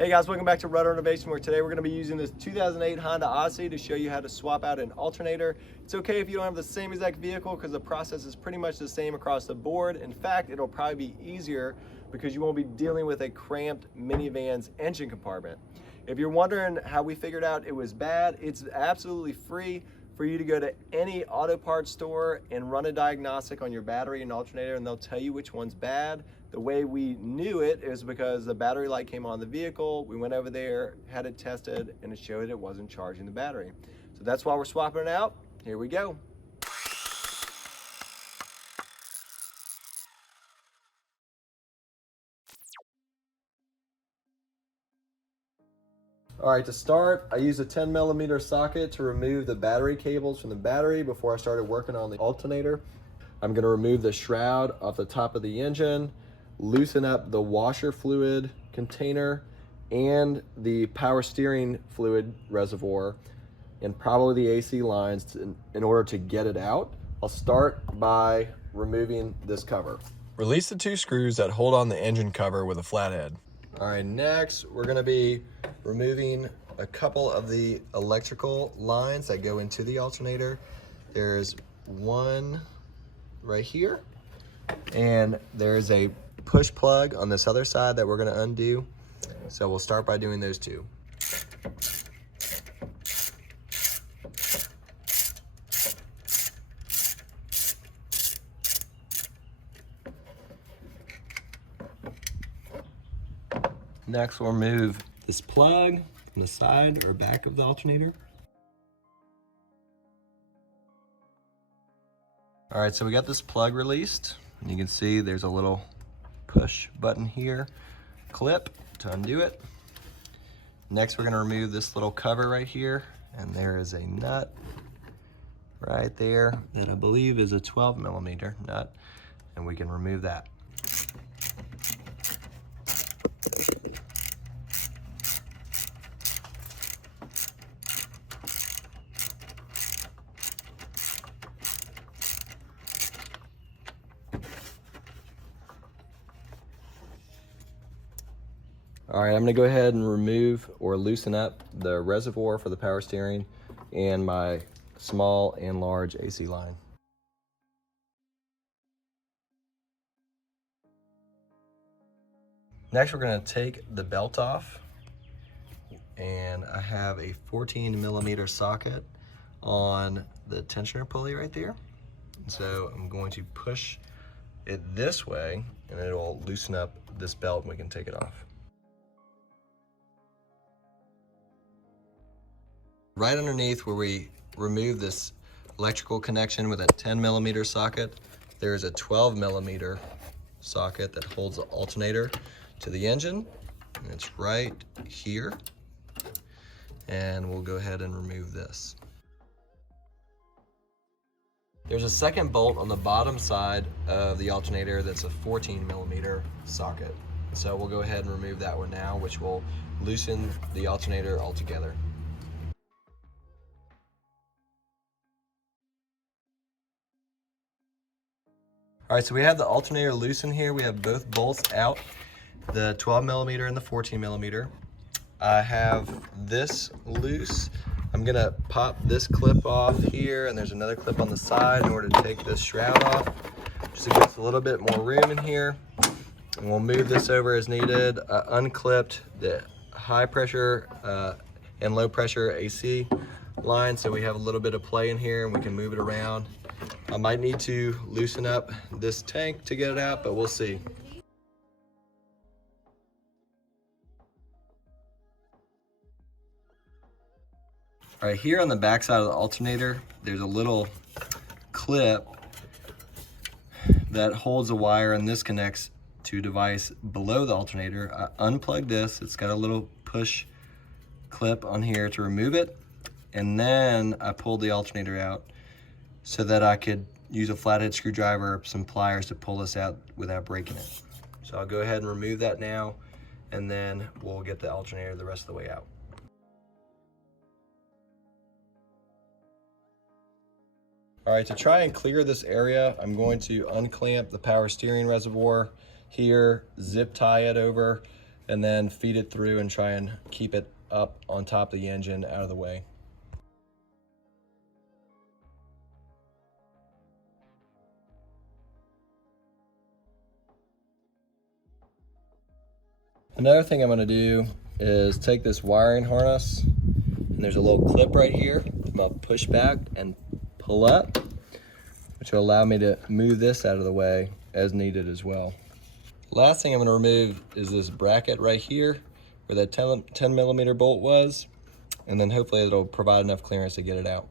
Hey guys, welcome back to Rudder Innovation, where today we're going to be using this 2008 Honda Odyssey to show you how to swap out an alternator. It's okay if you don't have the same exact vehicle because the process is pretty much the same across the board. In fact, it'll probably be easier because you won't be dealing with a cramped minivan's engine compartment. If you're wondering how we figured out it was bad, it's absolutely free for you to go to any auto parts store and run a diagnostic on your battery and alternator, and they'll tell you which one's bad. The way we knew it is because the battery light came on the vehicle. We went over there, had it tested, and it showed it wasn't charging the battery. So that's why we're swapping it out. Here we go. All right, to start, I used a 10mm socket to remove the battery cables from the battery before I started working on the alternator. I'm gonna remove the shroud off the top of the engine, loosen up the washer fluid container and the power steering fluid reservoir and probably the AC lines in order to get it out. I'll start by removing this cover. Release the two screws that hold on the engine cover with a flathead. All right, next we're gonna be removing a couple of the electrical lines that go into the alternator. There's one right here, and there's a push plug on this other side that we're gonna undo. So we'll start by doing those two. Next, we'll remove this plug from the side or back of the alternator. All right, so we got this plug released, and you can see there's a little push button here, clip to undo it. Next, we're gonna remove this little cover right here, and there is a nut right there that I believe is a 12mm nut, and we can remove that. All right, I'm gonna go ahead and remove or loosen up the reservoir for the power steering and my small and large AC line. Next, we're gonna take the belt off, and I have a 14mm socket on the tensioner pulley right there. So I'm going to push it this way, and it'll loosen up this belt and we can take it off. Right underneath where we remove this electrical connection with a 10mm socket, there is a 12mm socket that holds the alternator to the engine, and it's right here. And we'll go ahead and remove this. There's a second bolt on the bottom side of the alternator that's a 14mm socket. So we'll go ahead and remove that one now, which will loosen the alternator altogether. All right, so we have the alternator loose in here. We have both bolts out, the 12mm and the 14mm. I have this loose. I'm gonna pop this clip off here, and there's another clip on the side in order to take this shroud off, just to give us a little bit more room in here. And we'll move this over as needed. Unclipped the high pressure and low pressure AC line, so we have a little bit of play in here and we can move it around. I might need to loosen up this tank to get it out, but we'll see. All right, here on the back side of the alternator, there's a little clip that holds a wire, and this connects to a device below the alternator. I unplugged this. It's got a little push clip on here to remove it, and then I pulled the alternator out so that I could use a flathead screwdriver or some pliers to pull this out without breaking it. So I'll go ahead and remove that now, and then we'll get the alternator the rest of the way out. All right, to try and clear this area, I'm going to unclamp the power steering reservoir here, zip tie it over and then feed it through and try and keep it up on top of the engine out of the way. Another thing I'm going to do is take this wiring harness, and there's a little clip right here. I'm going to push back and pull up, which will allow me to move this out of the way as needed as well. Last thing I'm going to remove is this bracket right here where that 10 millimeter bolt was, and then hopefully it'll provide enough clearance to get it out.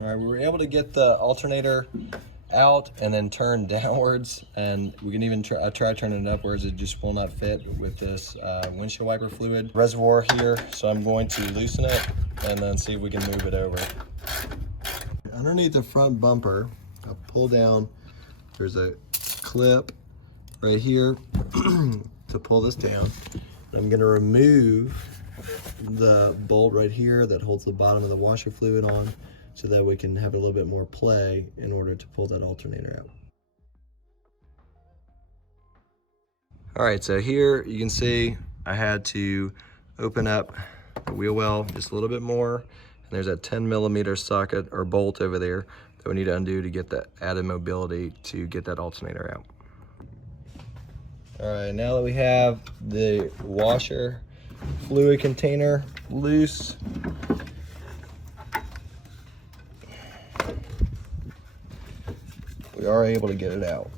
All right, we were able to get the alternator out and then turn downwards, and we can even try turning it upwards. It just will not fit with this windshield wiper fluid reservoir here. So I'm going to loosen it and then see if we can move it over. Underneath the front bumper, I'll pull down. There's a clip right here to pull this down. I'm going to remove the bolt right here that holds the bottom of the washer fluid on, so that we can have a little bit more play in order to pull that alternator out. All right, so here you can see I had to open up the wheel well just a little bit more, and there's that 10 millimeter socket or bolt over there that we need to undo to get that added mobility to get that alternator out. All right, now that we have the washer fluid container loose, we are able to get it out.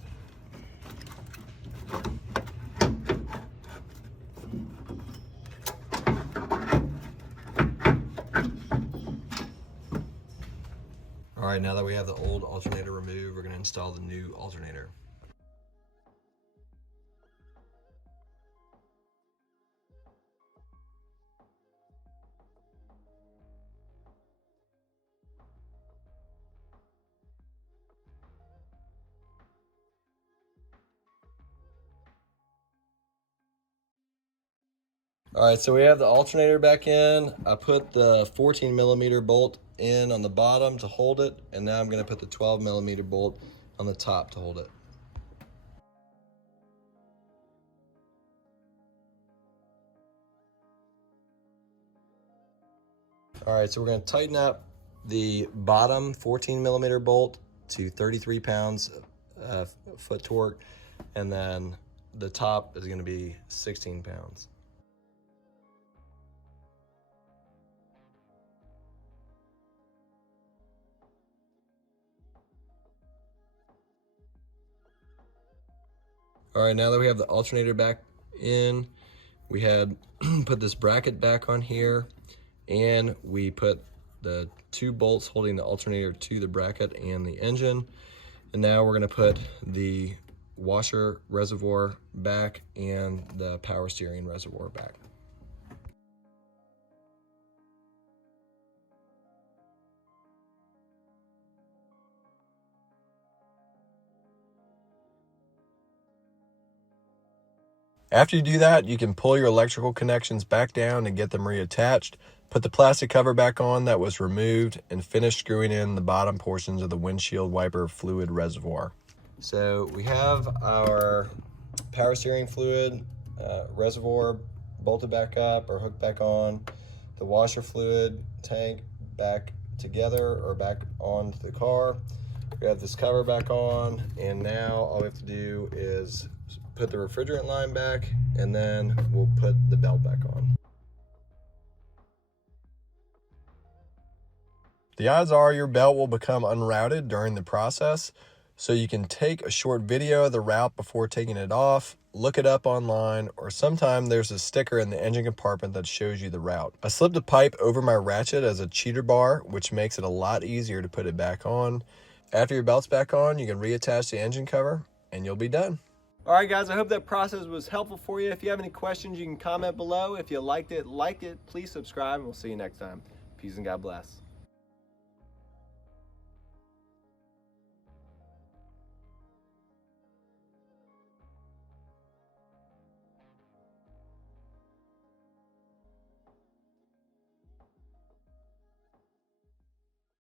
All right, now that we have the old alternator removed, we're going to install the new alternator. All right, so we have the alternator back in. I put the 14 millimeter bolt in on the bottom to hold it, and now I'm going to put the 12 millimeter bolt on the top to hold it. All right, so we're going to tighten up the bottom 14 millimeter bolt to 33 pounds foot torque, and then the top is going to be 16 pounds. All right, now that we have the alternator back in, we had put this bracket back on here, and we put the 2 bolts holding the alternator to the bracket and the engine. And now we're gonna put the washer reservoir back and the power steering reservoir back. After you do that, you can pull your electrical connections back down and get them reattached. Put the plastic cover back on that was removed, and finish screwing in the bottom portions of the windshield wiper fluid reservoir. So we have our power steering fluid reservoir bolted back up or hooked back on, the washer fluid tank back together or back onto the car. We have this cover back on, and now all we have to do is put the refrigerant line back, and then we'll put the belt back on. The odds are your belt will become unrouted during the process, so you can take a short video of the route before taking it off, look it up online, or sometime there's a sticker in the engine compartment that shows you the route. I slipped a pipe over my ratchet as a cheater bar, which makes it a lot easier to put it back on. After your belt's back on, you can reattach the engine cover, and you'll be done. All right, guys, I hope that process was helpful for you. If you have any questions, you can comment below. If you liked it, like it. Please subscribe, and we'll see you next time. Peace and God bless.